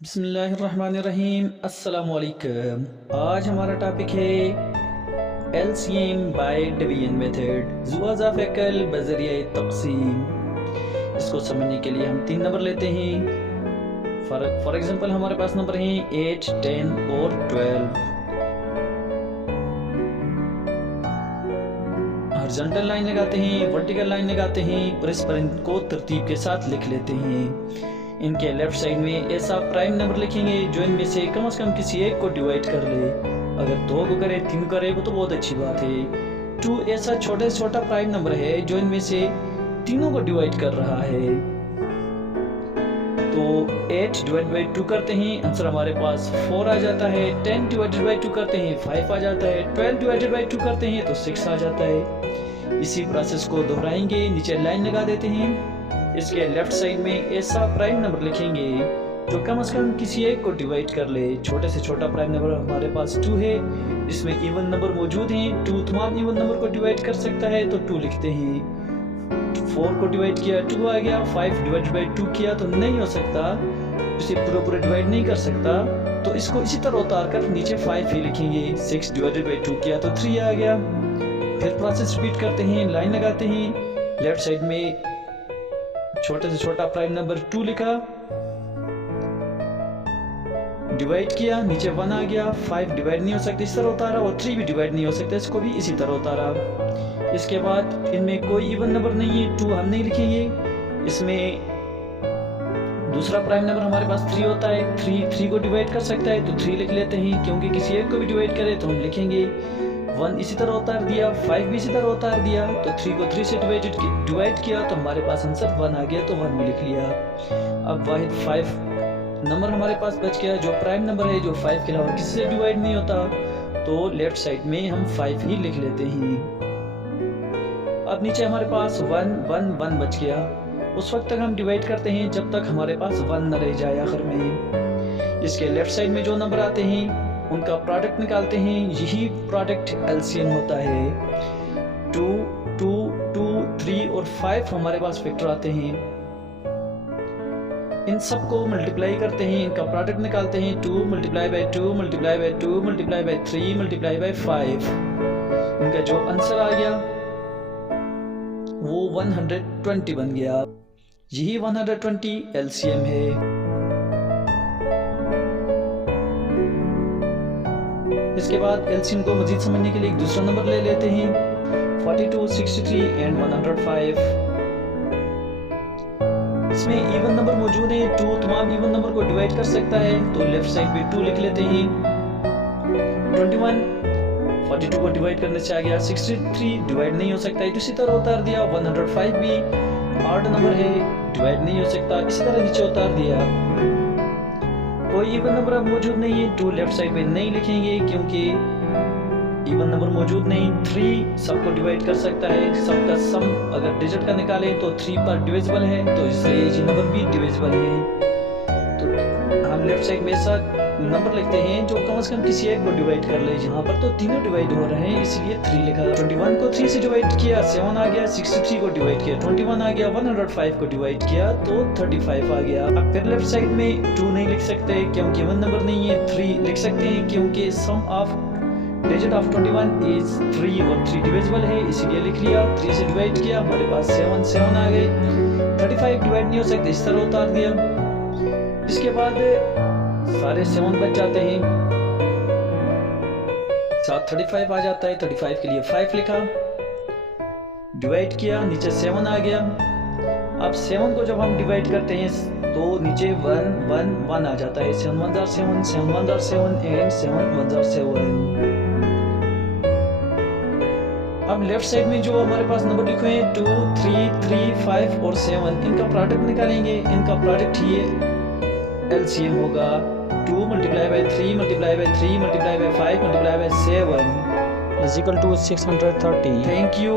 बिस्मिल्लाहिर्रहमानिर्रहीम। अस्सलामुअलैकुम। आज हमारा टॉपिक है एलसीएम बाय डिवीजन मेथड, जुआज़ा फ़ैकल बज़रिया तक़सीम। इसको समझने के लिए हम 3 नंबर लेते हैं। फॉर एग्जांपल हमारे पास नंबर हैं 8, 10 और 12। हॉरिजॉन्टल लाइन लगाते हैं, वर्टिकल लाइन लगाते हैं और इस पर इनको तरतीब के साथ लिख लेते हैं। इनके लेफ्ट साइड में ऐसा प्राइम नंबर लिखेंगे जो इनमें से कम किसी एक को डिवाइड कर ले। अगर 2 को करे, 3 करे वो तो बहुत अच्छी बात है। 2 ऐसा छोटे से छोटा प्राइम नंबर है जो इनमें से तीनों को डिवाइड कर रहा है। तो 8 डिवाइड बाई 2 करते हैं, आंसर हमारे पास 4 आ जाता है। 10 डिवाइडेड बाई 2 करते हैं, 5 आ जाता है। 12 डिवाइडेड बाई 2 करते हैं तो 6 आ जाता है। इसी प्रोसेस को दोहराएंगे, नीचे लाइन लगा देते हैं। इसके लेफ्ट साइड में ऐसा प्राइम नंबर लिखेंगे जो कम किसी एक को डिवाइड कर ले। छोटे से छोटा प्राइम नंबर हमारे पास 2 है, इसमें इवन नंबर मौजूद हैं। 2 तमाम इवन नंबर को डिवाइड कर सकता है तो 2 लिखते हैं। 4 को डिवाइड किया 2 आ गया। 5 डिवाइड बाई 2 किया तो नहीं हो सकता, इसे पूरा डिवाइड नहीं कर सकता, तो इसको इसी तरह उतार कर नीचे 5 ही लिखेंगे। 6 डिवाइडेड बाई 2 किया तो 3 आ गया। फिर प्रोसेस रिपीट करते हैं, लाइन लगाते हैं। लेफ्ट साइड में छोटे से छोटा प्राइम नंबर 2 लिखा, डिवाइड किया, नीचे 1 आ गया। 5 डिवाइड नहीं हो सकता, इस तरह उतारा, और 3 भी डिवाइड नहीं हो सकता, इसको भी इसी तरह उतारा। इसके बाद इनमें कोई इवन नंबर नहीं है, 2 हम नहीं लिखेंगे। इसमें दूसरा प्राइम नंबर हमारे पास 3 होता है। 3 को डिवाइड कर सकता है तो 3 लिख लेते हैं, क्योंकि किसी एक को भी डिवाइड करे तो हम लिखेंगे। 1 इसी तरह उतार दिया, 5 भी इसी तरह उतार दिया, तो 3 को 3 से डिवाइड किया तो हमारे पास आंसर 1 आ गया, तो 1 भी लिख लिया। अब वाहिद 5 नंबर हमारे पास बच गया, जो प्राइम नंबर है, जो 5 के अलावा किसी से डिवाइड नहीं होता, तो लेफ्ट साइड में हम 5 ही लिख लेते हैं। अब नीचे हमारे पास 1 1 1 बच गया। उस वक्त तक हम डिवाइड करते हैं जब तक हमारे पास 1 न रह जाए आखिर में। इसके लेफ्ट साइड में जो नंबर आते हैं उनका प्रोडक्ट निकालते हैं, यही प्रोडक्ट एलसीएम होता है। 2 2 2 3 और 5 हमारे पास फैक्टर आते हैं। इन सबको मल्टीप्लाई करते हैं, इनका प्रोडक्ट निकालते हैं। 2 multiply by 2 multiply by 2 multiply by 3 multiply by 5। इनका जो आंसर आ गया वो 120 बन गया। यही 120 एलसीएम है। इसके बाद एलसीएम को मजीद समझने के लिए एक दूसरा नंबर ले लेते हैं, 42, 63 एंड 105। इसमें इवन नंबर मौजूद है। 2 तमाम इवन नंबर को डिवाइड कर सकता है, तो लेफ्ट साइड पे 2 लिख लेते हैं। 21 42 को डिवाइड करने से आ गया। 63 डिवाइड नहीं हो सकता है, इसी तरह उतार दिया। 105 भी ऑड नंबर है, डिवाइड नहीं हो सकता, इसी तरह नीचे उतार दिया। कोई इवन नंबर अब मौजूद नहीं है, 2 लेफ्ट साइड पे नहीं लिखेंगे क्योंकि इवन नंबर मौजूद नहीं। 3 सबको डिवाइड कर सकता है, सबका सम अगर डिजिट का निकालें तो 3 पर डिविजिबल है, तो इसलिए ये नंबर भी डिविजिबल है। तो हम लेफ्ट साइड में ऐसा नंबर लिखते हैं जो कम से कम किसी एक को डिवाइड कर ले। यहाँ पर तो तीनों डिवाइड हो रहे हैं, इसलिए 3 लिखा। 21 को 3 से डिवाइड किया, 7 आ गया। 63 को डिवाइड किया, 21 आ गया। 105 को डिवाइड किया तो 35 आ गया। अब फिर लेफ्ट साइड में 2 नहीं लिख सकते क्योंकि 1 नंबर नहीं है। 3 लिख सकते हैं क्योंकि सम ऑफ डिजिट ऑफ 21 इज 3 और 3 डिविजिबल है, इसीलिए लिख लिया। 3 से डिवाइड किया, हमारे पास 7 आ गए। 35 डिवाइड नहीं हो सकते, इस तरह उतार दिया। इसके बाद सारे 7 बच जाते हैं, साथ 35 आ जाता है। 35 के लिए 5 लिखा, डिवाइड किया, नीचे 7 आ गया। अब 7 को जब हम डिवाइड करते हैं तो नीचे 1 1 1 आ जाता है। 7 1 7 7 1 7 एंड 7 1 7। अब लेफ्ट साइड में जो हमारे पास नंबर लिखे हैं 2 3 3 5 और 7, इनका प्रोडक्ट निकालेंगे। इनका प्रोडक्ट ये एलसीएम होगा 2 multiply by 3 multiply by 3 multiply by 5 multiply by 7 is equal to 630। Thank you.